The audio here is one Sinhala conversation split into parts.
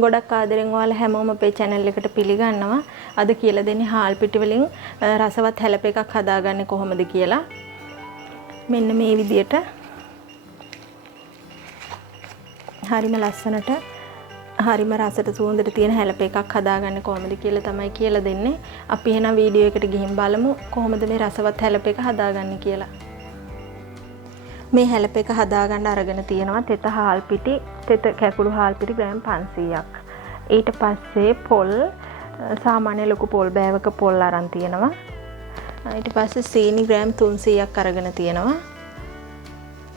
ගොඩක් ආදරෙන් ඔයාලා හැමෝම අපේ channel එකට පිළිගන්නවා. අද කියලා දෙන්නේ හාල් පිටි වලින් රසවත් හැලප එකක් හදාගන්නේ කොහොමද කියලා. මෙන්න මේ විදියට හරිම ලස්සනට හරිම රසට සුවඳට තියෙන හැලප එකක් හදාගන්නේ කොහොමද කියලා තමයි කියලා දෙන්නේ. අපි එහෙනම් වීඩියෝ එකට ගිහින් බලමු කොහොමද මේ රසවත් හැලප එක හදාගන්නේ කියලා. මේ හැලප එක හදාගන්න අරගෙන තියෙනවා තෙත හාල් පිටි, තෙත කැකුළු හාල් පිටි ග්‍රෑම් 500ක්. ඊට පස්සේ පොල් සාමාන්‍ය ලොකු පොල් බෑවක පොල් අරන් තියෙනවා. ඊට පස්සේ සීනි ග්‍රෑම් 300ක් අරගෙන තියෙනවා.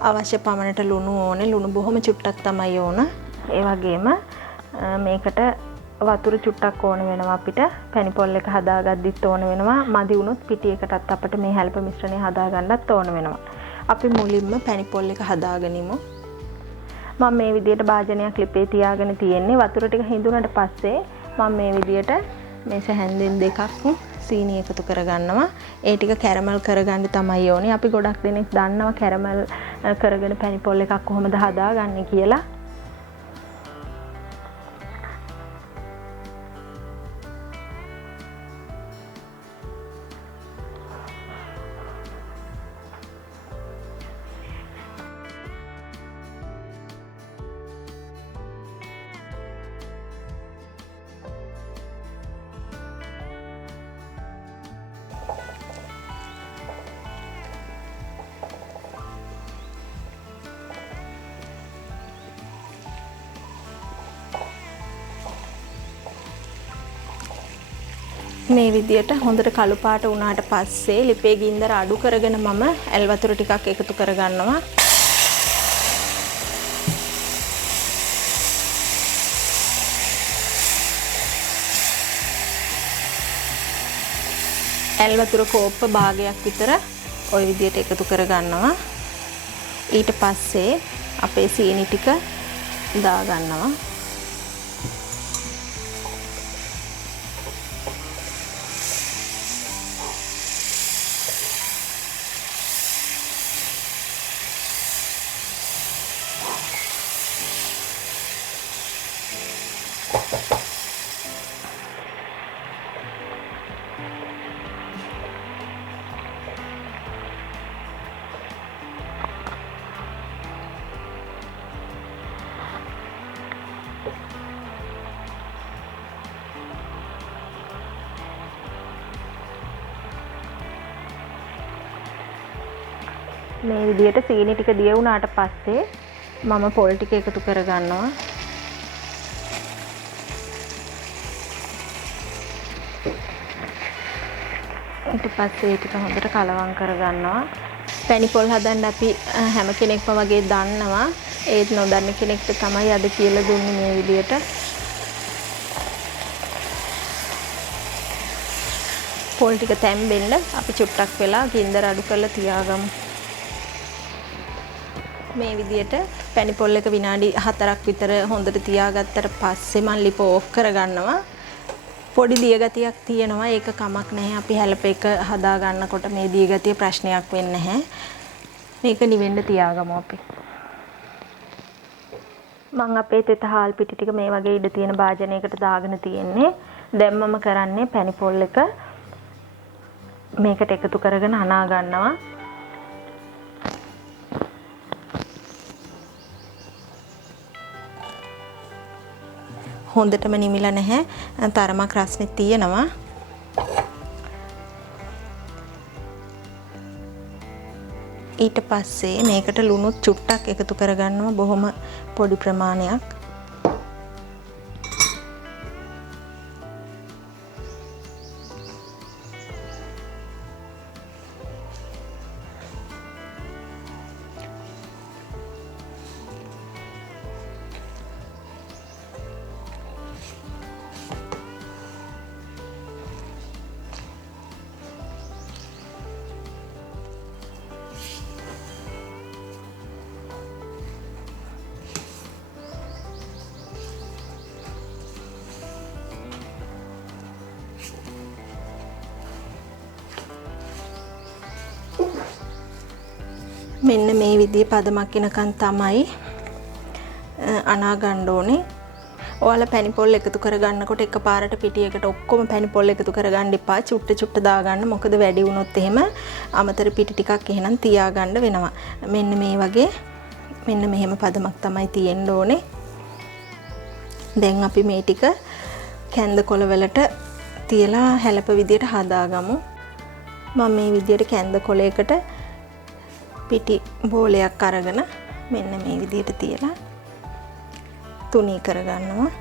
අවශ්‍ය පමණට ලුණු ඕනේ. ලුණු බොහොම චුට්ටක් තමයි ඕන. ඒ වගේම මේකට වතුර චුට්ටක් ඕන වෙනවා අපිට. පැණි පොල් එක හදාගද්දිත් ඕන වෙනවා. මදි වුණොත් පිටි එකටත් අපිට මේ හැලප මිශ්‍රණය හදාගන්නත් ඕන වෙනවා. අපි මුලින්ම පැණි පොල් එක හදාගනිමු. මම මේ විදියට භාජනයක් ලිපේ තියාගෙන තියෙන්නේ. වතුර ටික හිඳුනට පස්සේ මම මේ විදියට මේ සැහැන්දෙන් දෙකක් සීනි එකතු කරගන්නවා. ඒ ටික කැරමල් කරගන්න තමයි ඕනේ. අපි ගොඩක් දෙනෙක් දන්නවා කැරමල් කරගෙන පැණි පොල් එකක් කොහොමද හදාගන්නේ කියලා. මේ විදියට හොඳට කළු පාට වුණාට පස්සේ ලිපේ ගින්දර අඩු කරගෙන මම ඇල් වතුර ටිකක් එකතු කරගන්නවා. ඇල් වතුර කෝප්ප භාගයක් විතර ওই විදියට එකතු කරගන්නවා. ඊට පස්සේ අපේ සීනි ටික දාගන්නවා. මේ විදියට සීනි ටික දිය වුණාට පස්සේ මම පොල් ටික එකතු කරගන්නවා. ඊට පස්සේ ඒක හොඳට කලවම් කරගන්නවා. පැණි පොල් හදන්න අපි හැම කෙනෙක්ම වගේ දන්නවා. ඒත් නොදන්න කෙනෙක්ට තමයි අද කියලා දුන්නේ මේ විදියට. පොල් ටික තැම්බෙන්න අපි චුට්ටක් වෙලා ගින්දර අඩු කරලා තියාගමු. මේ විදියට පැණි පොල් එක විනාඩි 4ක් විතර හොඳට තියාගත්තට පස්සේ මම ලිප ඕෆ් කරගන්නවා. පොඩි දිය ගතියක් තියෙනවා. ඒක කමක් නැහැ. අපි හැලප එක හදා ගන්නකොට මේ දිය ගතිය ප්‍රශ්නයක් වෙන්නේ නැහැ. මේක නිවෙන්න තියාගමු අපි. මම අපේ තෙත හාල් පිටි ටික මේ වගේ ඉඩ තියෙන භාජනයකට දාගෙන තියෙන්නේ. දැන් මම කරන්නේ පැණි පොල් එක මේකට එකතු කරගෙන අනා ගන්නවා. හොඳටම නිමිලා නැහැ. තරමක් රස්නේ තියෙනවා. ඊට පස්සේ මේකට ලුණු චුට්ටක් එකතු කරගන්නවා. බොහොම පොඩි ප්‍රමාණයක්. මෙන්න මේ විදිහේ පදමක් වෙනකන් තමයි අනා ගන්න ඕනේ. ඔයාලා පැණි පොල් එකතු කරගන්නකොට එකපාරට පිටියකට ඔක්කොම පැණි පොල් එකතු කරගන්න එපා. චුට්ට දාගන්න. මොකද වැඩි වුණොත් එහෙම අමතර පිටි ටිකක් එහෙනම් තියාගන්න වෙනවා. මෙන්න මේ වගේ මෙන්න මෙහෙම පදමක් තමයි තියෙන්න ඕනේ. දැන් අපි මේ ටික කැන්ද කොළ වලට තියලා හැලප විදියට හදාගමු. මම මේ විදියට කැන්ද කොළයකට පිටි බෝලයක් අරගෙන මෙන්න මේ විදියට තියලා තුනී කරගන්නවා.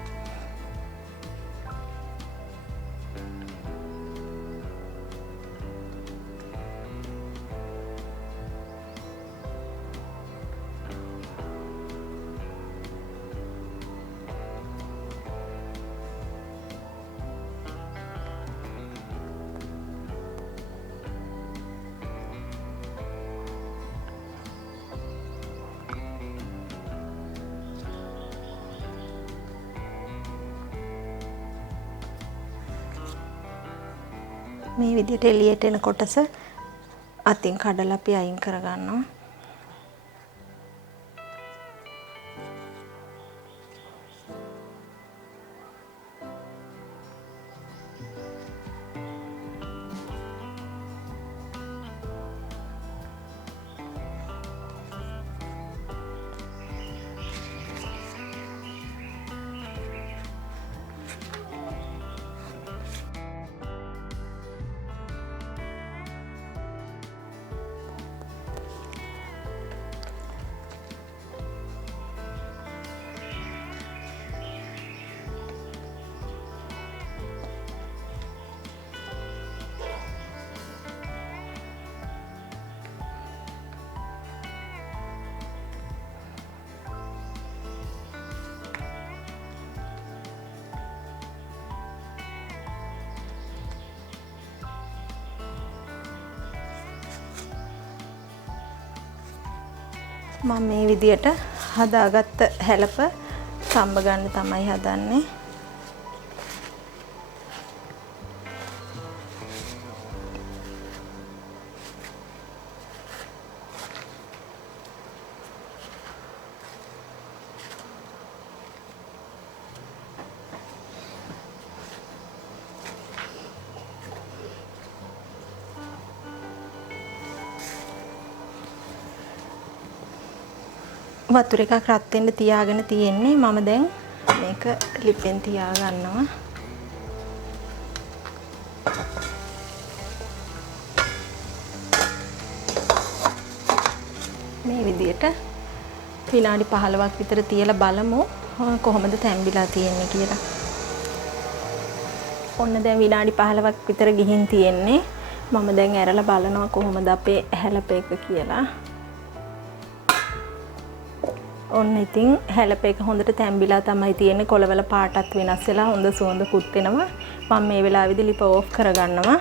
මේ විදිහට එළියට එන කොටස අතින් කඩලා අපි අයින් කරගන්නවා. මම මේ විදියට හදාගත්ත හැලප සම්බ ගන්න තමයි හදන්නේ. වතුර එකක් රත් වෙන්න තියාගෙන තියෙන්නේ. මම දැන් මේක ලිපෙන් තියා ගන්නවා. මේ විදියට විනාඩි 15ක් විතර තියලා බලමු කොහොමද තැම්බිලා තියෙන්නේ කියලා. ඔන්න දැන් විනාඩි 15ක් විතර ගිහින් තියෙන්නේ. මම දැන් ඇරලා බලනවා කොහොමද අපේ හැලප එක කියලා. ඔන්න ඉතින් හැලප එක හොඳට තැම්බිලා තමයි තියෙන්නේ. කොළවල පාටත් වෙනස් වෙලා හොඳ සුවඳකුත් එනවා. මම මේ වෙලාවේදී ලිප ඕෆ් කරගන්නවා.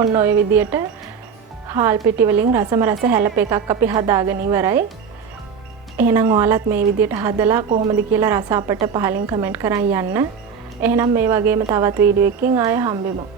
ඔන්න ඔය විදියට හාල් පිටි වලින් රසම රස හැලප එකක් අපි හදාගෙන ඉවරයි. එහෙනම් ඔයාලත් මේ විදියට හදලා කොහොමද කියලා රස අපට පහලින් කමෙන්ට් කරන් යන්න. එහෙනම් මේ වගේම තවත් වීඩියෝ එකකින් ආයෙ හම්බෙමු.